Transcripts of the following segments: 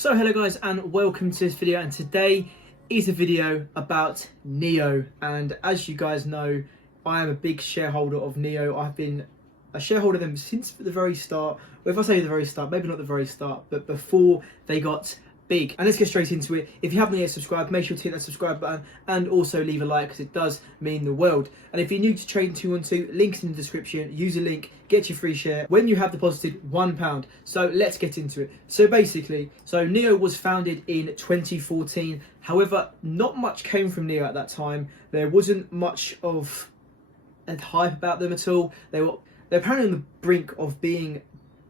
So hello guys and welcome to this video, and today is a video about NIO. And as you guys know, I am a big shareholder of NIO. I've been a shareholder of them since the very start. Well, if I say the very start, maybe not the very start, but before they got big. And let's get straight into it. If you haven't yet subscribed, make sure to hit that subscribe button and also leave a like, because it does mean the world. And if you're new to Trading 212, links in the description. Use a link, get your free share when you have deposited £1. So let's get into it. So basically, NIO was founded in 2014. However, not much came from NIO at that time. There wasn't much of a hype about them at all. They're apparently on the brink of being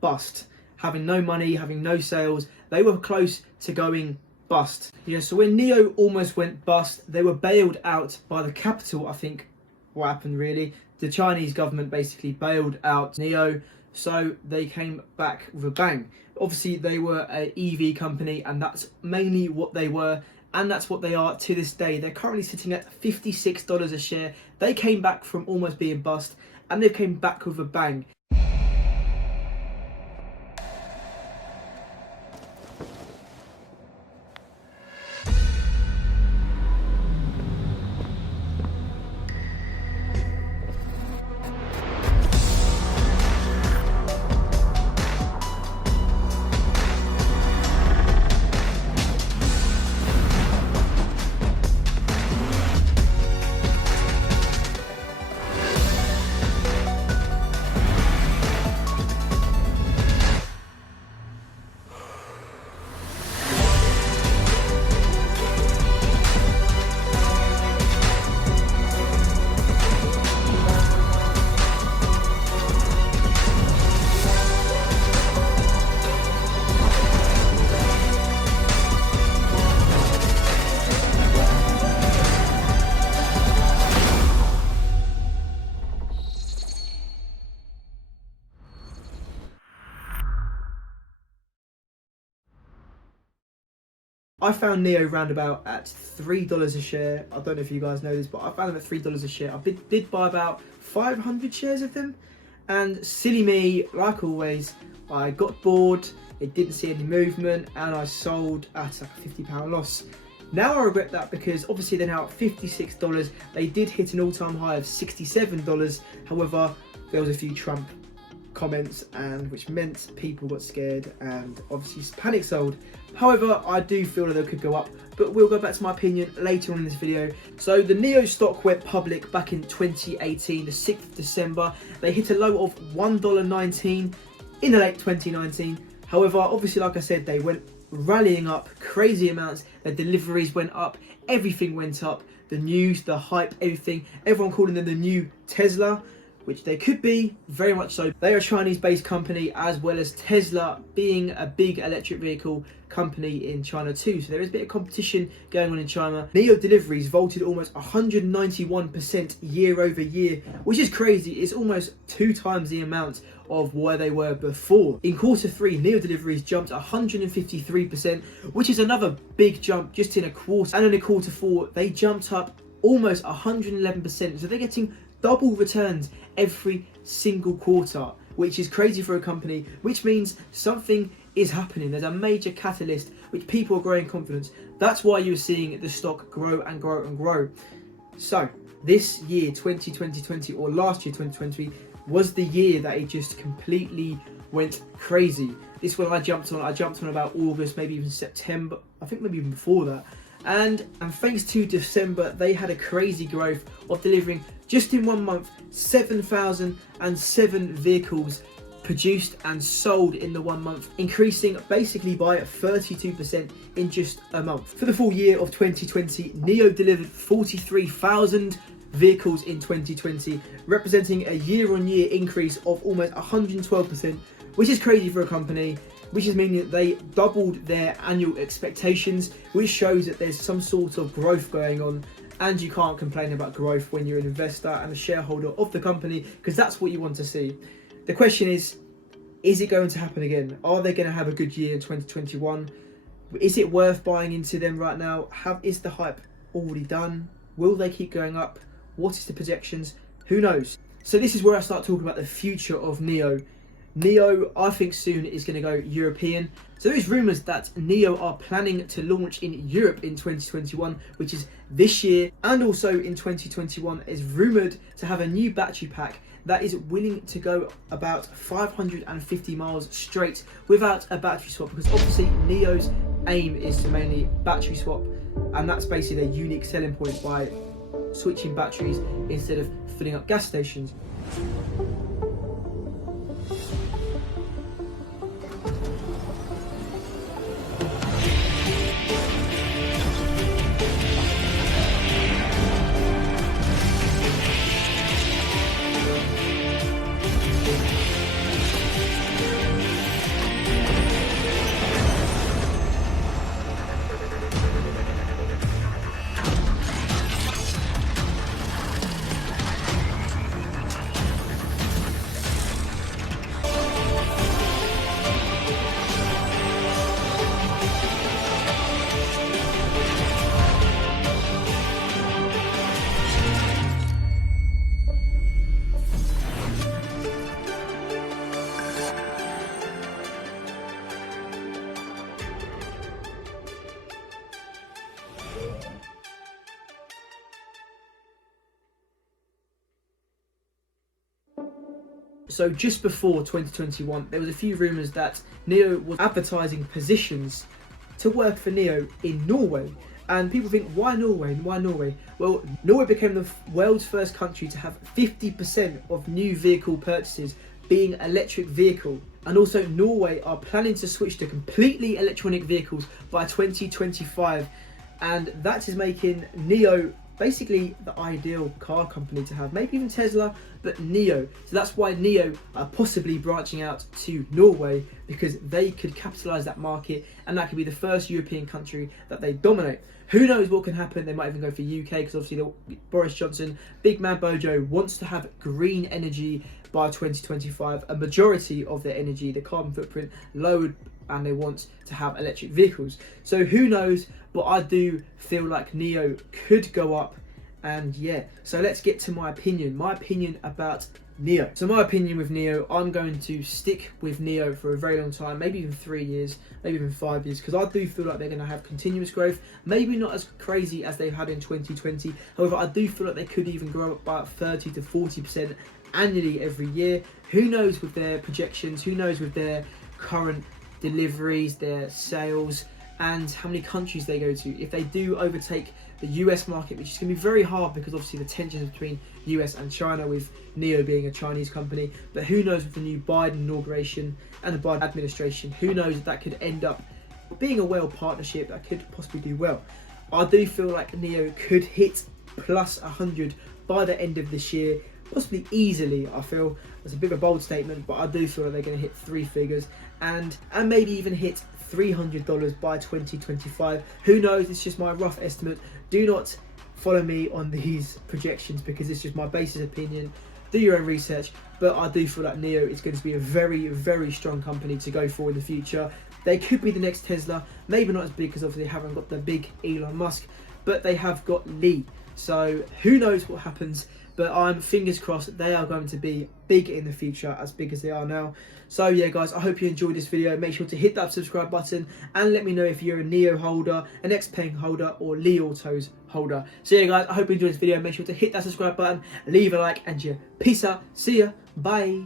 bust, having no money, having no sales. They were close to going bust. So when NIO almost went bust, they were bailed out by the capital. I think what happened really, the Chinese government basically bailed out NIO, so they came back with a bang. Obviously they were an EV company, and that's mainly what they were, and that's what they are to this day. They're currently sitting at $56 a share. They came back from almost being bust, and they came back with a bang. I found NIO roundabout at $3 a share. I don't know if you guys know this, but I found them at $3 a share. I did buy about 500 shares of them, and silly me, like always, I got bored, it didn't see any movement, and I sold at a £50 loss. Now I regret that, because obviously they're now at $56. They did hit an all-time high of $67. However, there was a few Trump comments, and which meant people got scared and obviously panic sold. However, I do feel that they could go up, but we'll go back to my opinion later on in this video. So the NIO stock went public back in 2018, the 6th of December. They hit a low of $1.19 in the late 2019. However, obviously, like I said, they went rallying up crazy amounts. Their deliveries went up, everything went up, the news, the hype, everything. Everyone calling them the new Tesla, which they could be, very much so. They are a Chinese-based company, as well as Tesla being a big electric vehicle company in China too. So there is a bit of competition going on in China. NIO deliveries vaulted almost 191% year over year, which is crazy. It's almost 2 times the amount of where they were before. In quarter 3, NIO deliveries jumped 153%, which is another big jump just in a quarter. And in quarter 4, they jumped up almost 111%. So they're getting double returns every single quarter, which is crazy for a company, which means something is happening. There's a major catalyst, which people are growing confidence. That's why you're seeing the stock grow and grow and grow. So this year, 2020, or last year, 2020, was the year that it just completely went crazy. This one I jumped on about August, maybe even September, I think maybe even before that. And thanks to December, they had a crazy growth of delivering just in 1 month 7,007 vehicles produced and sold in the 1 month, increasing basically by 32% in just a month. For the full year of 2020, NIO delivered 43,000 vehicles in 2020, representing a year-on-year increase of almost 112%, which is crazy for a company, which is meaning that they doubled their annual expectations, which shows that there's some sort of growth going on. And you can't complain about growth when you're an investor and a shareholder of the company, because that's what you want to see. The question is it going to happen again? Are they going to have a good year in 2021? Is it worth buying into them right now? Is the hype already done? Will they keep going up? What is the projections? Who knows? So this is where I start talking about the future of NIO. NIO, I think soon is going to go European. So there is rumours that NIO are planning to launch in Europe in 2021, which is this year, and also in 2021 is rumoured to have a new battery pack that is willing to go about 550 miles straight without a battery swap, because obviously NIO's aim is to mainly battery swap, and that's basically their unique selling point by switching batteries instead of filling up gas stations. So just before 2021, there was a few rumours that NIO was advertising positions to work for NIO in Norway. And people think, why Norway? Why Norway? Well, Norway became the world's first country to have 50% of new vehicle purchases being electric vehicle. And also Norway are planning to switch to completely electronic vehicles by 2025. And that is making NIO basically the ideal car company to have, maybe even Tesla, but NIO. So that's why NIO are possibly branching out to Norway, because they could capitalise that market, and that could be the first European country that they dominate. Who knows what can happen? They might even go for UK, because obviously Boris Johnson, big man Bojo, wants to have green energy by 2025. A majority of their energy, the carbon footprint, lowered, and they want to have electric vehicles. So who knows, but I do feel like NIO could go up. And yeah, so let's get to my opinion about NIO. So my opinion with NIO, I'm going to stick with NIO for a very long time, maybe even 3 years, maybe even 5 years, because I do feel like they're going to have continuous growth, maybe not as crazy as they've had in 2020. However, I do feel like they could even grow up by 30 to 40% annually every year. Who knows with their projections, who knows with their current deliveries, their sales, and how many countries they go to. If they do overtake the US market, which is going to be very hard because obviously the tensions between US and China, with NIO being a Chinese company, but who knows with the new Biden inauguration and the Biden administration, who knows if that could end up being a well partnership that could possibly do well. I do feel like NIO could hit plus 100 by the end of this year, possibly easily. I feel it's a bit of a bold statement, but I do feel like they're going to hit 3 figures and maybe even hit $300 by 2025. Who knows? It's just my rough estimate. Do not follow me on these projections because it's just my basic opinion. Do your own research, but I do feel like NIO is going to be a very, very strong company to go for in the future. They could be the next Tesla, maybe not as big because obviously they haven't got the big Elon Musk, but they have got Lee. So who knows what happens, but I'm fingers crossed they are going to be big in the future, as big as they are now. So yeah guys, I hope you enjoyed this video. Make sure to hit that subscribe button and let me know if you're a NIO holder, an XPeng holder, or Li Autos holder. So yeah guys, I hope you enjoyed this video. Make sure to hit that subscribe button, leave a like, and yeah, peace out, see ya, bye.